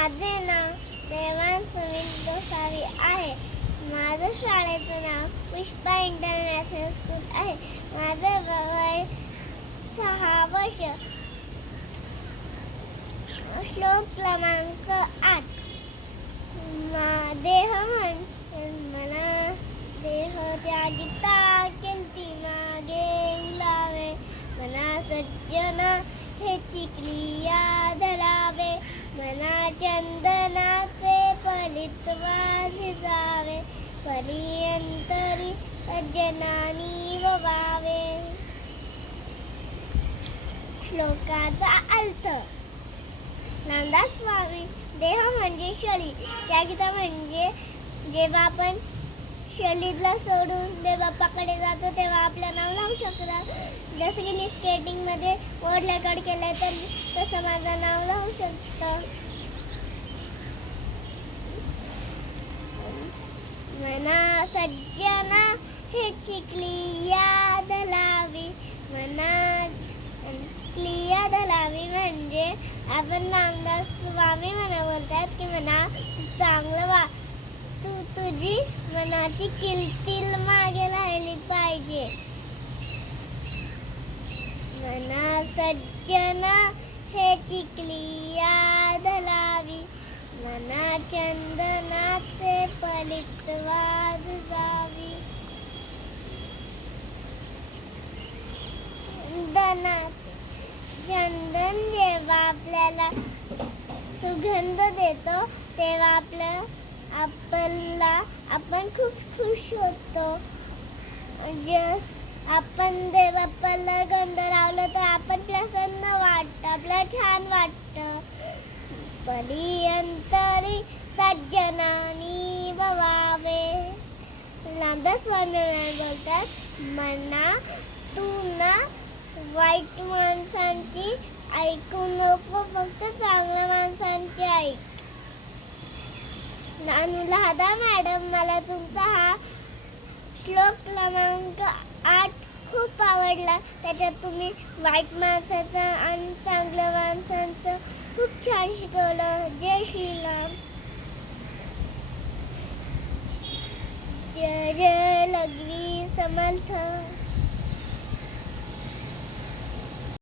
माझे नाव देवान सुनील गोसावी आहे. माझं शाळेचं नाव पुष्पा इंटरनॅशनल स्कूल आहे. माझं वय सहा वर्ष. श्लोक क्रमांक आठ. मा- देह मन मना देह त्यागिता केलती मागे उलावे. मना सज्जना हे चिकली फलित वाजे परियंतरी सज्जनानी ववावे श्लोकाचा अर्थ नंदा स्वामी देह म्हणजे शरीर त्या गीता म्हणजे जेव्हा आपण शरीरला सोडून देवबाप्पाकडे जातो तेव्हा आपलं नाव लावू शकतात जसं की मी स्केटिंगमध्ये ओढ रेकॉर्ड केलं तर तसं माझं नाव लावू शकतं. मना सज्जना हे चिकली याद लावी. मना चिकली याद लावी म्हणजे आपण नामदास स्वामी म्हणा बोलतात की म्हणा चांगलं वा. तू तुझी मनाची किलकिल मागे राहिली पाहिजे. मना सज्जना हे चिकली या चंदनाचे पलित जावी चंदनाचे चंदन जेव्हा आपल्याला सुगंध देतो तेव्हा आपल्या आपल्याला आपण खूप खुश होतो जस आपण देवाप्पाला गंध लावलं तर आपण प्रसन्न वाटतं आपल्याला छान वाटतं परियंतरी सज्जनानी बवावे नामदास बोलतात. मना तू ना वाईट माणसांची ऐकू नको फक्त चांगल्या माणसांची ऐक. अनुराधा मॅडम मला तुमचा हा श्लोक क्रमांक आठ खूप आवडला. त्याच्यात तुम्ही वाईट माणसाचं आणि चांगल्या माणसांचं खूप छान शिकवलं. जय श्री सगळी समर्थ.